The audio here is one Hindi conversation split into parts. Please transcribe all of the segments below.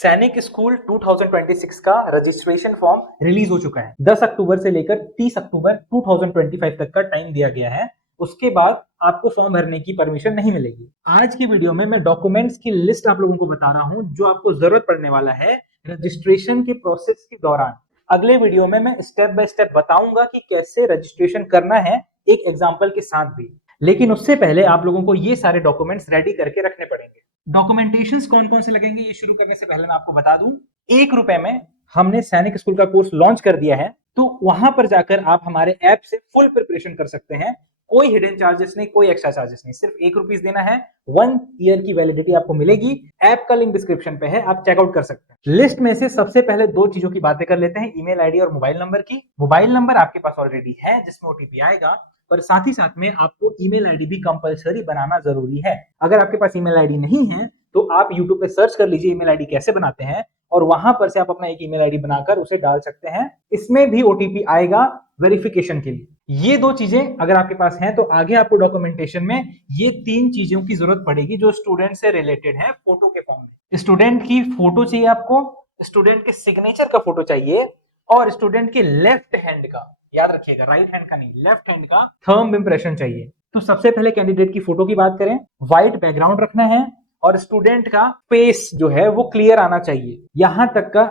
सैनिक स्कूल 2026 का रजिस्ट्रेशन फॉर्म रिलीज हो चुका है। 10 अक्टूबर से लेकर 30 अक्टूबर 2025 तक का टाइम दिया गया है। उसके बाद आपको फॉर्म भरने की परमिशन नहीं मिलेगी। आज की वीडियो में मैं डॉक्यूमेंट्स की लिस्ट आप लोगों को बता रहा हूं जो आपको जरूरत पड़ने वाला है रजिस्ट्रेशन के प्रोसेस के दौरान। अगले वीडियो में मैं स्टेप बाय स्टेप बताऊंगा कि कैसे रजिस्ट्रेशन करना है, एक एग्जाम्पल के साथ भी। लेकिन उससे पहले आप लोगों को ये सारे डॉक्यूमेंट्स रेडी करके रखने पड़ेंगे। डॉक्यूमेंटेशंस कौन कौन से लगेंगे ये शुरू करने से पहले मैं आपको बता दूं, 1 रुपए में हमने सैनिक स्कूल का कोर्स लॉन्च कर दिया है, तो वहां पर जाकर आप हमारे ऐप से फुल प्रिपरेशन कर सकते हैं। कोई हिडन चार्जेस नहीं, कोई एक्स्ट्रा चार्जेस नहीं, सिर्फ 1 रुपीज देना है। 1 ईयर की वैलिडिटी आपको मिलेगी। ऐप का लिंक डिस्क्रिप्शन पे है, आप चेकआउट कर सकते हैं। लिस्ट में से सबसे पहले 2 चीजों की बातें कर लेते हैं, ईमेल आईडी और मोबाइल नंबर की। मोबाइल नंबर आपके पास ऑलरेडी है जिसमें ओटीपी आएगा, पर साथ ही साथ में आपको ईमेल आईडी भी कंपलसरी बनाना जरूरी है। अगर आपके पास ईमेल आईडी नहीं है तो आप YouTube पे सर्च कर लीजिए ईमेल आईडी कैसे बनाते हैं, और वहां पर से आप अपना एक ईमेल आईडी बनाकर उसे डाल सकते हैं। इसमें भी ओटीपी आएगा वेरिफिकेशन के लिए। ये 2 चीजें अगर आपके पास हैं तो आगे आपको डॉक्यूमेंटेशन में ये 3 चीजों की जरूरत पड़ेगी जो स्टूडेंट से रिलेटेड है। फोटो के फॉर्म में स्टूडेंट की फोटो चाहिए आपको, स्टूडेंट के सिग्नेचर का फोटो चाहिए, और स्टूडेंट के लेफ्ट हैंड का, याद रखिएगा राइट हैंड का नहीं, लेफ्ट हैंड का थंब इंप्रेशन चाहिए। तो सबसे पहले कैंडिडेट की फोटो की बात करें, व्हाइट बैकग्राउंड रखना है और स्टूडेंट का फेस जो है वो क्लियर आना चाहिए। यहां तक का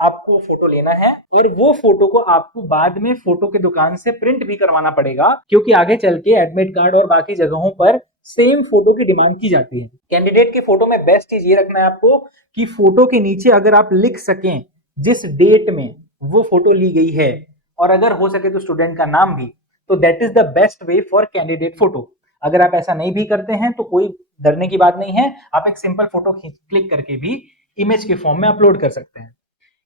आपको फोटो लेना है, और वो फोटो को आपको बाद में फोटो के दुकान से प्रिंट भी करवाना पड़ेगा, क्योंकि आगे चल के एडमिट कार्ड और बाकी जगहों पर सेम फोटो की डिमांड की जाती है। कैंडिडेट की फोटो में बेस्ट चीज ये रखना है आपको कि फोटो के नीचे अगर आप लिख सकें जिस डेट में वो फोटो ली गई है, और अगर हो सके तो स्टूडेंट का नाम भी, तो that is the best way for candidate photo. अगर आप ऐसा नहीं भी करते हैं तो कोई डरने की बात नहीं है, आप एक सिंपल फोटो क्लिक करके भी इमेज के फॉर्म में अपलोड कर सकते हैं।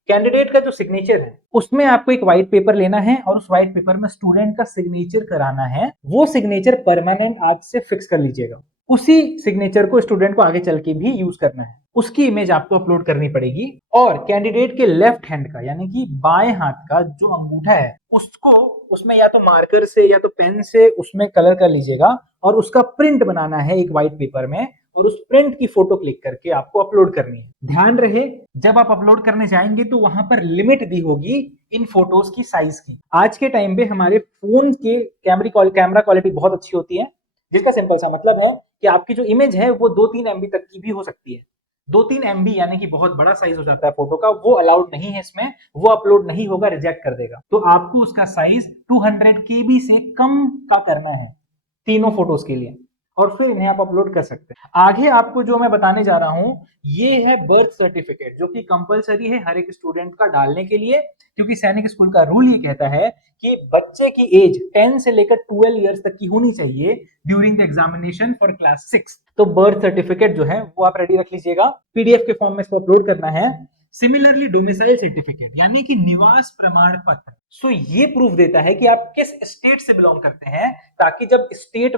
कैंडिडेट का जो सिग्नेचर है उसमें आपको एक व्हाइट पेपर लेना है, और उस व्हाइट पेपर में स्टूडेंट का सिग्नेचर कराना है। वो सिग्नेचर परमानेंट आज से फिक्स कर लीजिएगा। उसी सिग्नेचर को स्टूडेंट को आगे चल के भी यूज करना है। उसकी इमेज आपको अपलोड करनी पड़ेगी, और कैंडिडेट के लेफ्ट हैंड का यानी कि बाएं हाथ का जो अंगूठा है उसको उसमें या तो मार्कर से या तो पेन से उसमें कलर कर लीजिएगा, और उसका प्रिंट बनाना है एक व्हाइट पेपर में, और उस प्रिंट की फोटो क्लिक करके आपको अपलोड करनी है। ध्यान रहे जब आप अपलोड करने जाएंगे तो वहां पर लिमिट दी होगी इन फोटोज की साइज की। आज के टाइम पे हमारे फोन के कैमरा क्वालिटी बहुत अच्छी होती है, जिसका सिंपल सा मतलब है कि आपकी जो इमेज है वो 2-3 MB तक की भी हो सकती है। 2-3 MB यानी कि बहुत बड़ा साइज हो जाता है फोटो का, वो अलाउड नहीं है इसमें, वो अपलोड नहीं होगा, रिजेक्ट कर देगा। तो आपको उसका साइज 200 KB से कम का करना है तीनों फोटोज के लिए, और फिर इन्हें आप अपलोड कर सकते हैं। आगे आपको जो मैं बताने जा रहा हूं ये है बर्थ सर्टिफिकेट, जो कि कंपलसरी है हर एक स्टूडेंट का डालने के लिए, क्योंकि सैनिक स्कूल का रूल ये कहता है कि बच्चे की एज 10 से लेकर 12 इयर्स तक की होनी चाहिए during the examination for class 6। तो बर्थ सर्टिफिकेट जो है वो आप रेडी रख लीजिएगा, पीडीएफ के फॉर्म में इसको अपलोड करना है। सिमिलरली डोमिसाइल सर्टिफिकेट यानी कि निवास प्रमाण पत्र, सो ये प्रूफ देता है कि आप किस स्टेट से बिलोंग करते हैं, ताकि जब स्टेट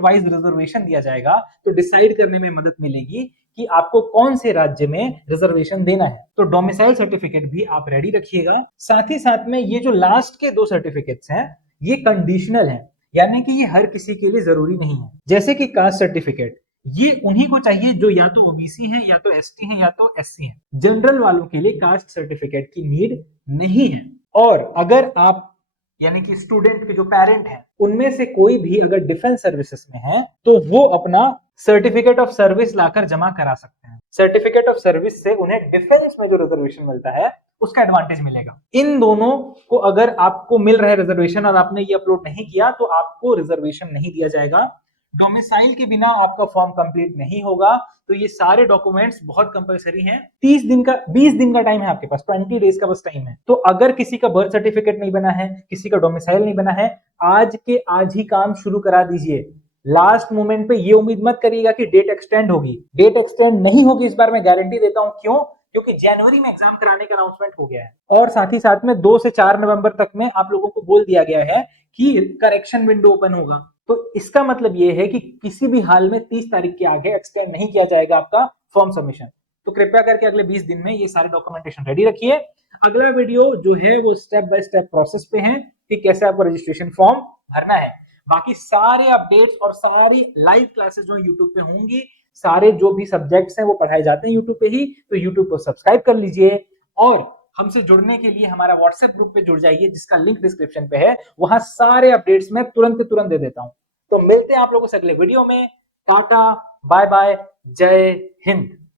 वाइज रिजर्वेशन दिया जाएगा तो डिसाइड करने में मदद मिलेगी कि आपको कौन से राज्य में रिजर्वेशन देना है। तो डोमिसाइल सर्टिफिकेट भी आप रेडी रखिएगा। साथ ही साथ में ये जो लास्ट के 2 सर्टिफिकेट्स हैं ये कंडीशनल है, यानी कि ये हर किसी के लिए जरूरी नहीं है। जैसे कि कास्ट सर्टिफिकेट, ये उन्हीं को चाहिए जो या तो ओबीसी हैं, या तो एसटी हैं, या तो एससी हैं। जनरल वालों के लिए कास्ट सर्टिफिकेट की नीड नहीं है। और अगर आप यानी कि स्टूडेंट के जो पेरेंट हैं उनमें से कोई भी अगर डिफेंस सर्विसेज में है तो वो अपना सर्टिफिकेट ऑफ सर्विस लाकर जमा करा सकते हैं। सर्टिफिकेट ऑफ सर्विस से उन्हें डिफेंस में जो रिजर्वेशन मिलता है उसका एडवांटेज मिलेगा। इन दोनों को अगर आपको मिल रहा है रिजर्वेशन और आपने ये अपलोड नहीं किया तो आपको रिजर्वेशन नहीं दिया जाएगा। डोमिसाइल के बिना आपका फॉर्म कंप्लीट नहीं होगा। तो ये सारे डॉक्यूमेंट्स बहुत कंपलसरी हैं। 20 दिन का टाइम है आपके पास, 20 डेज का बस टाइम है। तो अगर किसी का बर्थ सर्टिफिकेट नहीं बना है, किसी का डोमिसाइल नहीं बना है, आज के आज ही काम शुरू करा दीजिए। लास्ट मोमेंट पे ये उम्मीद मत करिएगा कि डेट एक्सटेंड होगी। डेट एक्सटेंड नहीं होगी इस बार, मैं गारंटी देता हूं। क्यों? क्योंकि जनवरी में एग्जाम कराने का अनाउंसमेंट हो गया है, और साथ ही साथ में 2 से 4 नवंबर तक में आप लोगों को बोल दिया गया है कि करेक्शन विंडो ओपन होगा। तो इसका मतलब यह है कि किसी भी हाल में 30 तारीख के आगे एक्सटेंड नहीं किया जाएगा आपका फॉर्म सबमिशन। तो कृपया करके अगले 20 दिन में ये सारे डॉक्यूमेंटेशन रेडी रखिए। अगला वीडियो जो है वो स्टेप बाय स्टेप प्रोसेस पे है कि कैसे आपको रजिस्ट्रेशन फॉर्म भरना है। बाकी सारे अपडेट्स और सारी लाइव क्लासेस जो यूट्यूब पे होंगी सारे जो भी सब्जेक्ट्स हैं वो पढ़ाए जाते हैं यूट्यूब पे ही, तो यूट्यूब को सब्सक्राइब कर लीजिए और हमसे जुड़ने के लिए हमारा व्हाट्सएप ग्रुप पे जुड़ जाइए जिसका लिंक डिस्क्रिप्शन पे है। वहां सारे अपडेट्स मैं तुरंत तुरंत दे देता हूं। तो मिलते हैं आप लोगों से अगले वीडियो में। टाटा, बाय बाय, जय हिंद।